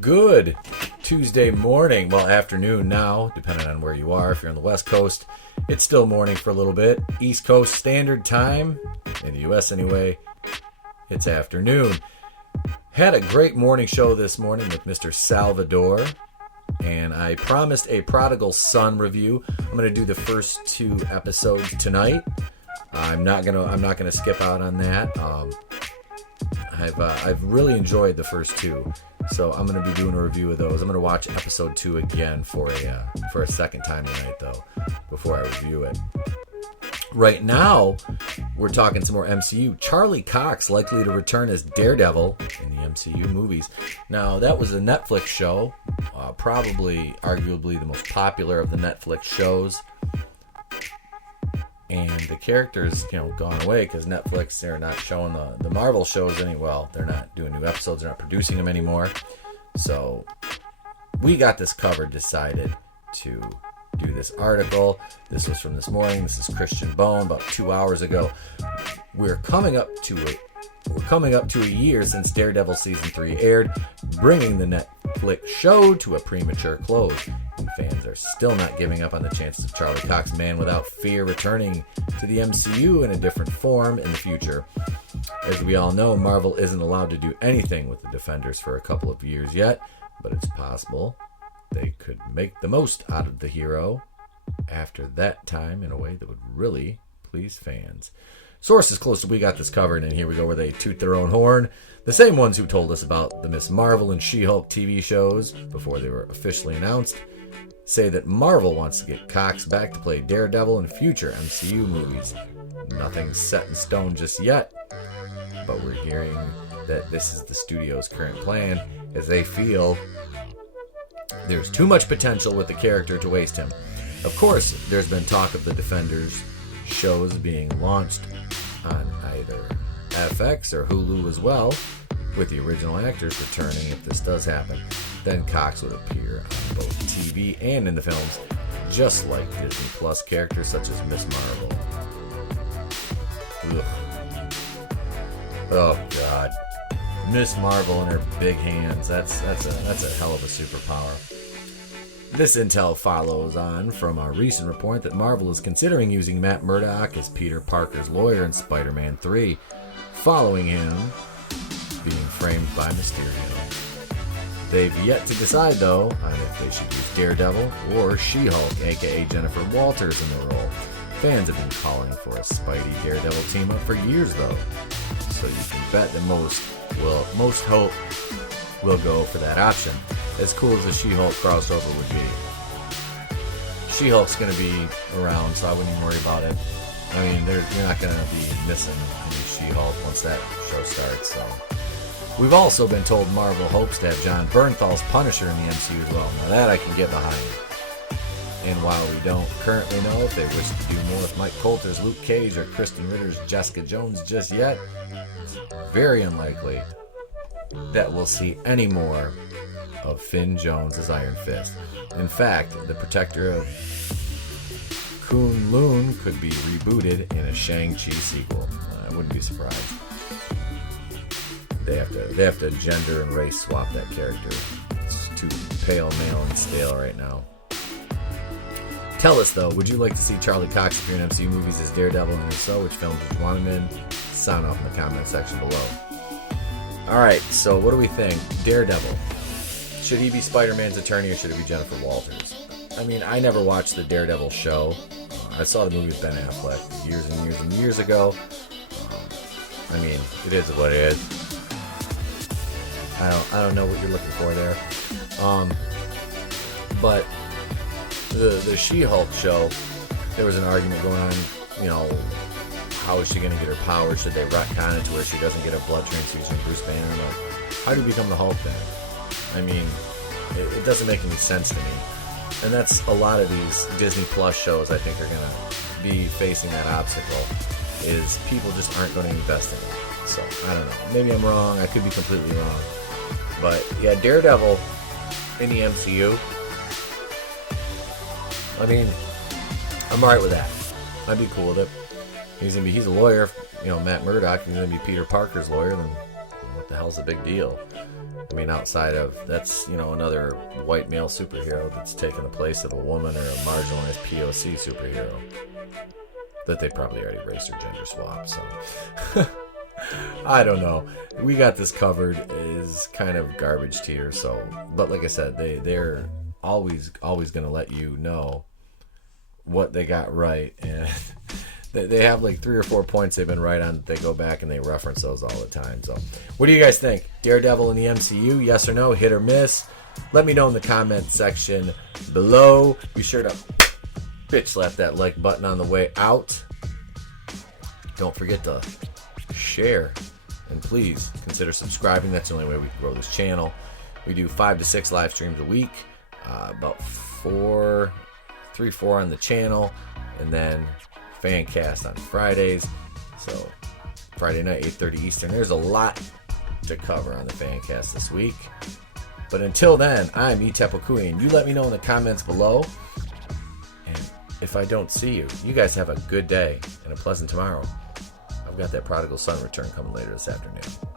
Good Tuesday morning, well, afternoon now, depending on where you are. If you're on the West Coast, it's still morning for a little bit. East Coast Standard Time, in the U.S. anyway, it's afternoon. Had a great morning show this morning with Mr. Salvador, and I promised a Prodigal Son review. I'm going to do the first 2 episodes tonight. I'm not gonna skip out on that. I've really enjoyed the first 2, so I'm gonna be doing a review of those. I'm gonna watch episode 2 again for a second time tonight, though, before I review it. Right now, we're talking some more MCU. Charlie Cox likely to return as Daredevil in the MCU movies. Now, that was a Netflix show, probably, arguably, the most popular of the Netflix shows. And the character's, gone away because Netflix, they're not showing the Marvel shows any. Well, they're not doing new episodes. They're not producing them anymore. So we got this covered, decided to do this article. This was from this morning. This is Christian Bone, about 2 hours ago. We're coming up to a year since Daredevil Season 3 aired, bringing the Netflix show to a premature close. And fans are still not giving up on the chances of Charlie Cox, Man Without Fear, returning to the MCU in a different form in the future. As we all know, Marvel isn't allowed to do anything with the Defenders for a couple of years yet, but it's possible they could make the most out of the hero after that time in a way that would really please fans. Sources close to We Got This Covered, and here we go where they toot their own horn. The same ones who told us about the Miss Marvel and She-Hulk TV shows before they were officially announced say that Marvel wants to get Cox back to play Daredevil in future MCU movies. Nothing's set in stone just yet, but we're hearing that this is the studio's current plan, as they feel there's too much potential with the character to waste him. Of course, there's been talk of the Defenders shows being launched on either FX or Hulu as well, with the original actors returning. If this does happen, then Cox would appear on both TV and in the films, just like Disney Plus characters such as Miss Marvel. Ugh. Oh God, Miss Marvel and her big hands. That's a hell of a superpower. This intel follows on from a recent report that Marvel is considering using Matt Murdock as Peter Parker's lawyer in Spider-Man 3, following him being framed by Mysterio. They've yet to decide, though, on if they should use Daredevil or She-Hulk, aka Jennifer Walters, in the role. Fans have been calling for a Spidey Daredevil team-up for years, though, so you can bet that most hope will go for that option, as cool as the She-Hulk crossover would be. She-Hulk's going to be around, so I wouldn't even worry about it. I mean, you're not going to be missing any She-Hulk once that show starts, so. We've also been told Marvel hopes to have John Bernthal's Punisher in the MCU as well. Now that I can get behind. And while we don't currently know if they wish to do more with Mike Coulter's Luke Cage or Kristen Ritter's Jessica Jones just yet, it's very unlikely that we'll see any more of Finn Jones as Iron Fist. In fact, the protector of Kunlun could be rebooted in a Shang-Chi sequel. I wouldn't be surprised. They have to gender and race swap that character. It's too pale, male, and stale right now. Tell us, though, would you like to see Charlie Cox appear in MCU movies as Daredevil, and if so, which films would you want him in? Sound off in the comment section below. Alright, so what do we think? Daredevil. Should he be Spider-Man's attorney, or should it be Jennifer Walters? I mean, I never watched the Daredevil show. I saw the movie with Ben Affleck years and years and years ago. I mean, it is what it is. I don't know what you're looking for there. But the She-Hulk show, there was an argument going on, how is she going to get her powers? Should they retcon it to where she doesn't get a blood transfusion from Bruce Banner? Like, how do you become the Hulk then? I mean, it doesn't make any sense to me. And that's a lot of these Disney Plus shows, I think, are going to be facing that obstacle, is people just aren't going to invest in it. So, I don't know. Maybe I'm wrong. I could be completely wrong. But, yeah, Daredevil in the MCU, I mean, I'm alright with that. I'd be cool with it. He's a lawyer, Matt Murdock. He's gonna be Peter Parker's lawyer. Then what the hell's the big deal? I mean, outside of, that's, another white male superhero that's taken the place of a woman or a marginalized POC superhero that they probably already erased or gender swapped, so I don't know. We got this covered is kind of garbage tier, so, but like I said, they're always going to let you know what they got right, and they have like 3 or 4 points they've been right on. They go back and they reference those all the time. So what do you guys think? Daredevil in the MCU, yes or no, hit or miss? Let me know in the comment section below. Be sure to bitch slap that like button on the way out. Don't forget to share, and please consider subscribing. That's the only way we can grow this channel. We do 5 to 6 live streams a week, about 4 on the channel, and then fan cast on Fridays. So Friday night, 8:30 Eastern. There's a lot to cover on the fan cast this week. But until then, I'm Itepokui, and you let me know in the comments below. And if I don't see you, you guys have a good day and a pleasant tomorrow. I've got that Prodigal Son return coming later this afternoon.